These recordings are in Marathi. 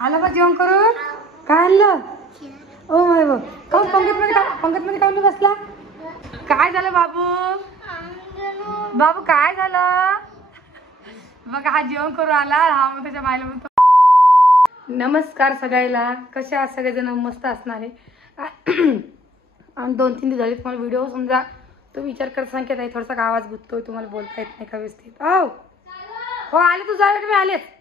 आला का जेवण करून? काय आणलं? Oh my God. काऊन पंगत मध्ये काऊन बसला? काय झालं बाबू? बाबू काय झालं? बघा हा जेवण करून आला. हा मग त्याच्या बायला म्हणतो नमस्कार सगळ्याला. कशा आहात सगळेजण? मस्त असणार आहे. आणि 2-3 दिवस झाले तुम्हाला व्हिडिओ समजा तो विचार करत सांगत आहे थोडासा आवाज गुंततोय, तुम्हाला बोलता येत नाही का व्यवस्थित? हो आले तू जावे तुम्ही आलेत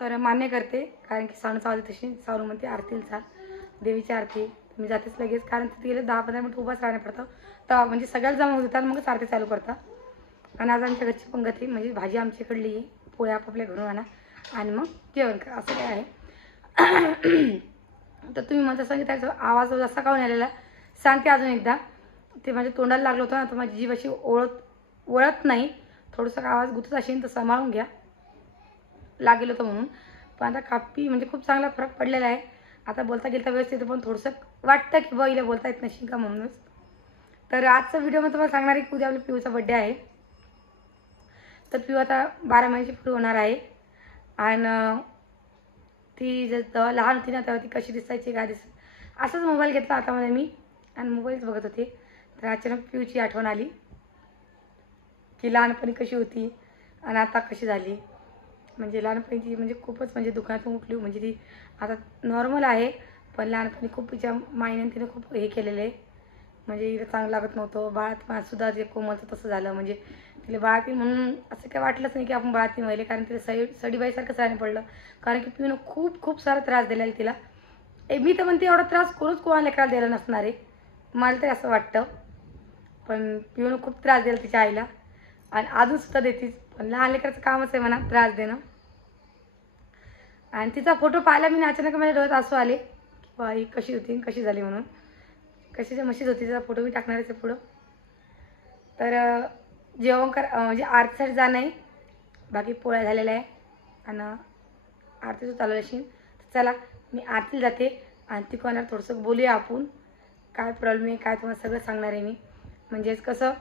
तर मान्य करते, कारण की साडूचा आवाज तशी साडू म्हणते आरतीला चाल, देवीची आरती. मी जातेच लगेच, कारण तिथे गेले 10-15 मिनिट उभाच राहणं पडतं. तर म्हणजे सगळ्याला जमा होतात मगच आरती चालू करतात. आणि आज आमच्या घरची पंगत आहे, म्हणजे भाजी आमच्याकडली आहे, पोळ्या आपापल्या घरून आणा आणि मग जेवण करा, असं काय आहे. तर तुम्ही माझा सांगितलं आवाज जसा काऊन आलेला सांगते अजून एकदा. ते माझ्या तोंडाला लागलं होतं ना, तर माझी जीभ अशी वळत नाही, थोडंसं आवाज गुंतत असेल तर सांभाळून घ्या, लागेल होतं म्हणून. पण आता कापी म्हणजे खूप चांगला फरक पडलेला आहे. आता बोलता गेलता व्यवस्थित, पण थोडंसं वाटतं की बाईला बोलता येत नाही का म्हणूनच. तर आजचा व्हिडिओ मी तुम्हाला सांगणार आहे की उद्या आपल्या पिऊचा बड्डे आहे. तर पिऊ आता 12 महिन्याची पुढे होणार आहे. आणि ती जेव्हा लहान होती ना तेव्हा ती कशी दिसायची काय असंच मोबाईल घेतला हातामध्ये मी आणि मोबाईलच बघत होते. तर अचानक पिऊची आठवण आली की लहानपणी कशी होती आणि आता कशी झाली. म्हणजे लहानपणीची म्हणजे खूपच म्हणजे दुकानातून उठली, म्हणजे ती आता नॉर्मल आहे, पण लहानपणी खूप तिच्या मायने तिने खूप हे केलेलं आहे. म्हणजे हिला चांगलं लागत नव्हतं. बाळातपणातसुद्धा जे कोमलचं तसं झालं, म्हणजे तिला बाळाती म्हणून असं काही वाटलंच नाही की आपण बाळाती व्हायला, कारण तिला सडीबाईसारखंच राहणं पडलं. कारण की पिऊनं खूप सारा त्रास दिलेला तिला. मी तर म्हणते एवढा त्रास कोणाला लेकराला द्यायला नसणार आहे, मला तरी असं वाटतं. पण पिऊनं खूप त्रास दिला तिच्या आईला आणि अजूनसुद्धा देतीच. पण लहान लेकराचं कामच आहे म्हणा त्रास देणं. आणि तिचा फोटो पाहिला मी, अचानक माझ्या डोळ्यात आसू आले की बाई कशी होती कशी झाली म्हणून. कशाच्या म्हशीच होती तिचा फोटो मी टाकणारच आहे पुढं. तर जेवण म्हणजे आरतीसाठी जाणं आहे, बाकी पोळ्या झालेल्या आहे आणि आरतीचं चालू असेल. तर चला मी आरतीला जाते आणि ती कोणाला थोडंसं बोलूया आपण, काय प्रॉब्लेम आहे काय तुम्हाला सगळं सांगणार आहे मी. म्हणजेच कसं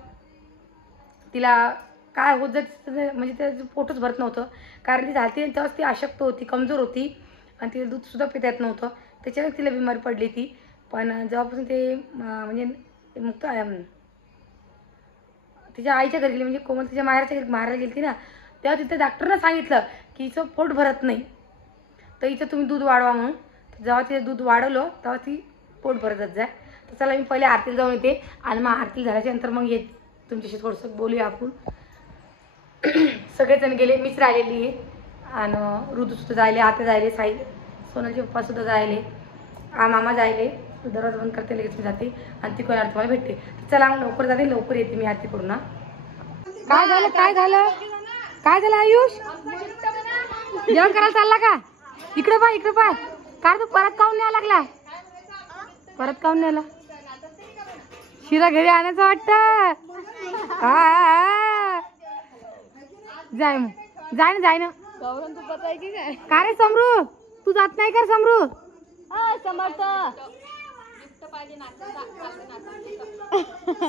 तिला काय होत जातं, म्हणजे त्याचं पोटच भरत नव्हतं, कारण ती झाली तेव्हाच ती अशक्त होती, कमजोर होती आणि तिला दूधसुद्धा पिता येत नव्हतं. त्याच्यावर तिला बिमारी पडली ती. पण जेव्हापासून ते म्हणजे मुक्त तिच्या आईच्या घरी गेली, म्हणजे कोमल तिच्या माहेरच्या घरी मारायला गेली ती ना, तेव्हा तिथे डॉक्टरनं सांगितलं की हिचं पोट भरत नाही, तर हिचं तुम्ही दूध वाढवा म्हणून. जेव्हा तिचं दूध वाढवलं तेव्हा ती पोट भरतच जाय. तर चला मी पहिले आरतीला जाऊन येते आणि मग आरती झाल्याच्या नंतर मग येते तुमच्याशी थोडंसं बोलूया आपण. सगळेजण गेले, मीच राहिलेली आहे आणि ऋतूसुद्धा जायले, आते जायले, साई सोनालचे पप्पासुद्धा जायले, मामा जायले. दरवाजा बंद करते लगेच मी जाते आणि ती कोणाला तुम्हाला भेटते. चला मग लवकर जाते, लवकर येते मी आरती करून. काय झालं काय झालं काय झालं आयुष? जेवण करायला चालला का? इकडे पाय काय तू परत काऊन न्यायला लागला? परत काऊन न्यायला? शिरा घरी आणायचं वाटतं. जाय मग जाय ना काय रे समरू, तू जात नाही का समरू?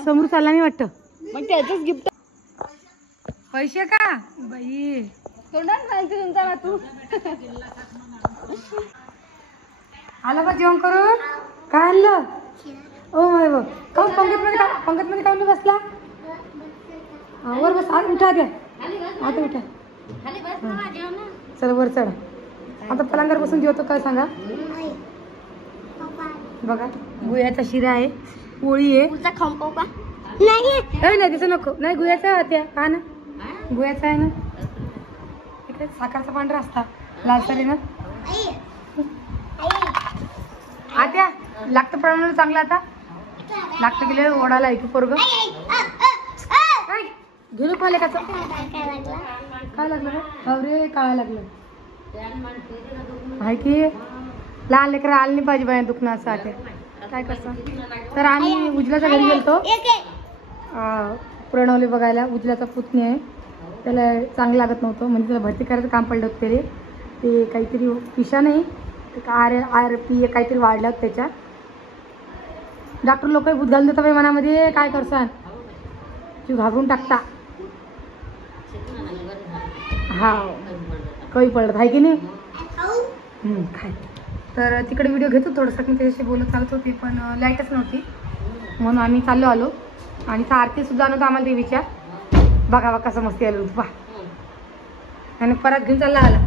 समरू चालला नाही वाटतं, मग त्याचंच गिफ्ट पैसे का बाई तोंडात सांगते तुमचा ना. तू आला का जेवण करून? काय आणलं? Oh my God. काऊन पंगत मध्ये काऊन बसला? वर बस, आज उठा द्या आता उठा. चला वर चढा. आता पलंगावर बसून जेवतो काय सांगा. बघा गुळ्याचा शिरा आहे, पोळी आहे. नाही तिचं नको, नाही गुळ्याचा होत्या हा ना, गुळ्याचा आहे ना. इकडे साखरचा पांढरा असता लालसर आहे ना. आत्या लागतं पडणं चांगलं, आता लागतं गेले ओढाला आहे की पोरग घेऊ खाले का काय लागलं रे? काळा लागलं आहे की लहान लेकरं आलं नाही पाहिजे बाया दुखणं असं. आत्या काय कसं. तर आम्ही उजल्याच्या घरी गेलतो प्रणवले बघायला. उजल्याचा पुतणी आहे, त्याला चांगलं लागत नव्हतं, म्हणजे त्याला भरती करायचं काम पडलं होतं. ते काहीतरी पिशा नाही RP काहीतरी वाढलं त्याच्या. डॉक्टर लोक भूत घालून देतात बाई मनामध्ये, काय करसान तू घाबरून टाकता. हा कमी पडत आहे की नाही. खाय. तर तिकडे व्हिडिओ घेतो थोडंसं मी त्याच्याशी बोलत चालत होती पण लाईटच नव्हती म्हणून आम्ही चाललो आलो. आणि आरती सुद्धा नव्हतं आम्हाला देवीच्या. बघा बघा कसं मस्ती आलो होतं पहा. आणि परत घेऊन चालला आला.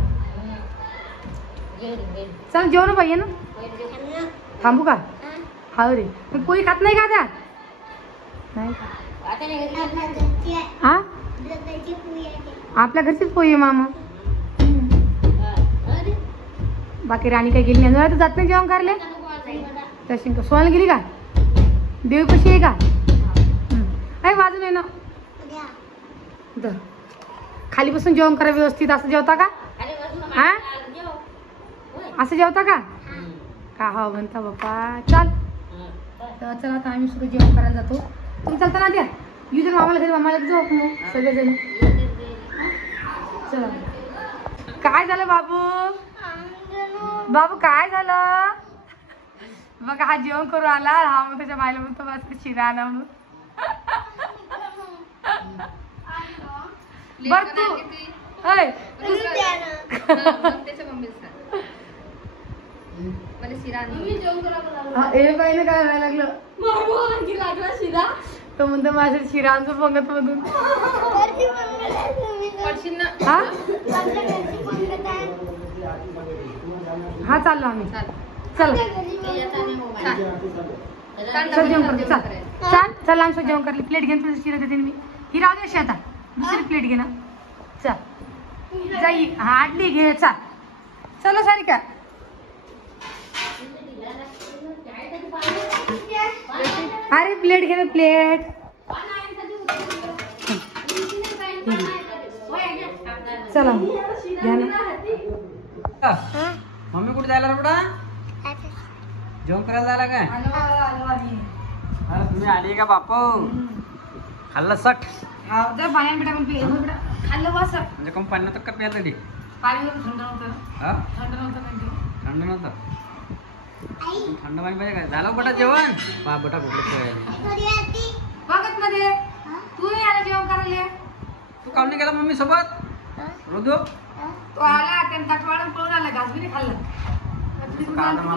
चल जेवण पाहिजे ना. थांबू का. हा रे पण पोळी खात नाही का त्या. नाही हा आपल्या घरचीच पोळी आहे मामा. बाकी राणी काही गेली नाही. तू जात नाही जेवण करायला. तशी सोनाला गेली का. देवी कशी आहे का. अरे बाजून आहे ना. खाली बसून जेवण करा व्यवस्थित. असं जेवता का. हा असं जेवता का. का हा म्हणता बाप्पा. चल तर चला आता आम्ही सुद्धा जेवण करायला जातो. तुम्ही चालता ना द्या. येऊ दे मामाला घरी. मामाला जाऊ मग सगळेजण. चला काय झालं बाबू. बाबू काय झालं. बघा हा जेवण करून आला. हा मग त्याच्या बायला म्हणतो माझं शिरा आणा म्हणून. बर तू होय बाईने काय व्हायला लागलं. तो म्हणतो माझ्या शिरा आणतो पंगत मधून. हा चाललो आम्ही. चला चल जेवण करतो. चल चल चल आमचं जेवण करली. प्लेट घेऊन तुझं शिरा देते मी. ही राहू दे अशी आता. दुसरी प्लेट घे ना. चल जाई हा आडली घे. चल चला सारिका. अरे प्लेट घे ना प्लेट. चला घ्या ना. मम्मी कुठे जायला रे बेटा. जेवण करायला जायला काय. अरे तुम्ही आली का बापू. खाल्लं सट. पाण्यात बेटा पण खाल्लं वास. म्हणजे कोण पाणी नव्हतं का प्यायला रे. पाणी थंड नव्हतं. थंड नव्हतं. थंड नव्हतं. थंड पाणी पाहिजे काय. झालं बेटा जेवण. पा बेटा कुठलं बघत मध्ये तू नाही आला जेवण करायला. तू काऊन नाही गेला मम्मी सोबत. रोजो तो आला त्याने तटवाडून पळून आला. घास बी नाही खाल्ला.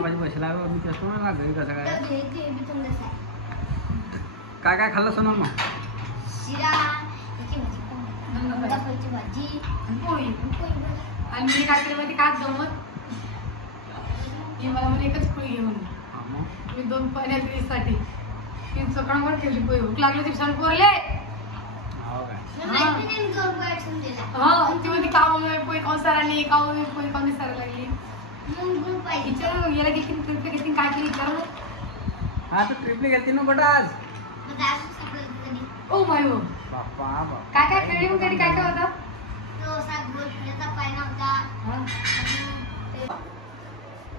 माझी पैसे लागलो मी कसं ना घरी कसं काय काय खाल्लं सोनल मग. शिरा भाजी पोळी. आणि मी काय केलं माहिती काय गमत. मला म्हणे एकच पोळी घे म्हणून. मी 2 पाण्यासाठी 3 चकडावर ठेवली पोळी. भूक लागली ती सांग पोरले. ती काम पोळी खाऊन सरांनी काऊन पोळी खाऊन सरा लागली. विचार गेला की ट्रिपला घेतली काय केली विचार. हा तर ट्रिपला घेतली ना बेटा आज. ओ माय हो काय काय खेळली मग काय काय होतं.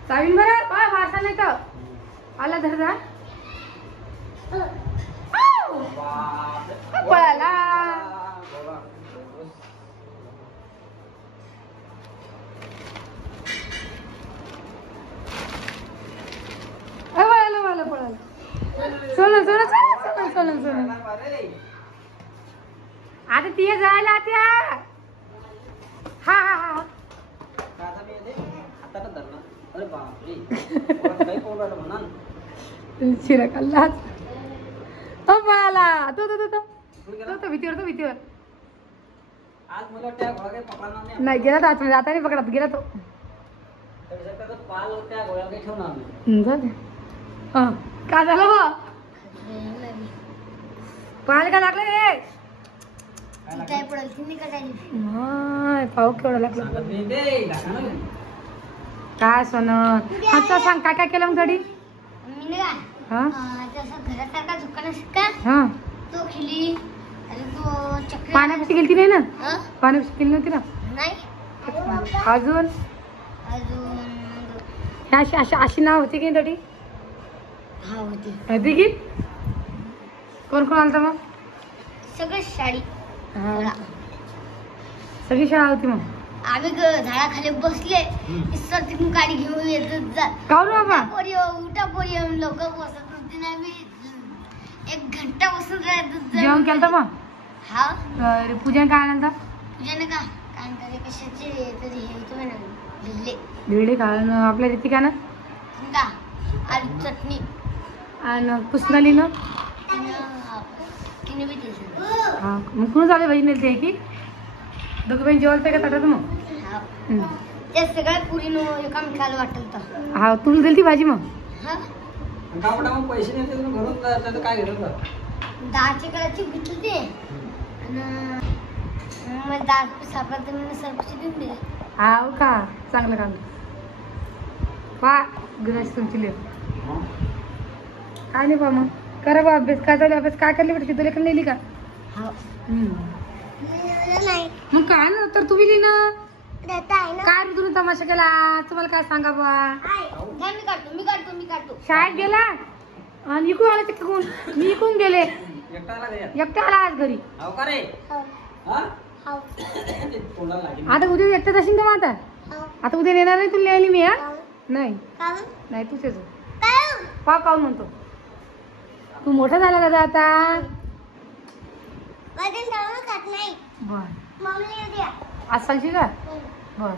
चावीन बरं बाय वासा नाही तर आला धरदा पळाला. पळाला पळाला. सोनं सोनं सोनं सोनं सोनं. आता ती जायला त्या. हा हा हा शिरा खाल्ला. पळाला तो तो तो भीतीवर तो भीतीवर नाही गेला. आता नाही पकडत गेला तो. काय झालं बा. पाहायला का लागलं रे. पाहू केवढं लागलं. काय सोनं आता सांग काय काय केलं मग गाडी. पाण्यापाशी गेली नाही ना. पाण्यापाशी गेली नव्हती ना. अजून अशी अशी अशी नाव होती की थोडी होती की. कोण कोण आलता मग. सगळी शाळी सगळी शाळा होती. मग आम्ही झाडाखाली बसले. सर तिकडून गाडी घेऊन येत जात. काऊन बाबा पोरी उठा पोरी लोक बसत नव्हती ना. मी 1 घंटा बसून राहत. जेवण केलं मग. हा पूजन काय आनंद. पूजन का आणि त्याचे कशाचे तरी हे होतं ना भिल्ले भिडे का आणि आपल्या रितिका ना का आलू चटणी आणि पुसनालीनं तिने बी दिली हा मग कुणी झाले भाजी नेलते की दोघं बहीण जेवायला का ताटात मग हम्म. ते सगळ्या पुरीनं एका मिठाला वाटलं तर हा तुला दिली ती भाजी मग हा का मोठा मग पैसे नाही तुम्ही घरून त्याचं काय घेतलं तर 10 करायची घेतली ते आणि मग 10 सापडते म्हणून सरपशी देऊन दिले हा का चांगलं काम वा गुराची तुमची लेख काय नाही बा मग करा बा अभ्यास काय चालू अभ्यास काय करली बेटा तुला लिहिली का हो हम्म. मग काय ना तर तुम्ही लिहिणं काय रे तुम्ही तमाशा केला तुम्हाला काय सांगा बा मी काढतो शाळेत गेला आणि इकून आला तिकडून मी इकून गेले एकटाला घ्या एकटा आला आज घरी हो का रे हा हो ते तोंडाला लागेल आता उद्या एकटाच असेल तर मग आता उद्या नेणार नाही तुला लिहायला मी हा नाही काहून? नाही तूच येतो काहून? पाव काऊन म्हणतो तू मोठा झाला दादा आता वजन जाऊन खात नाही बर मम्मी उद्या आज सांगशील का बर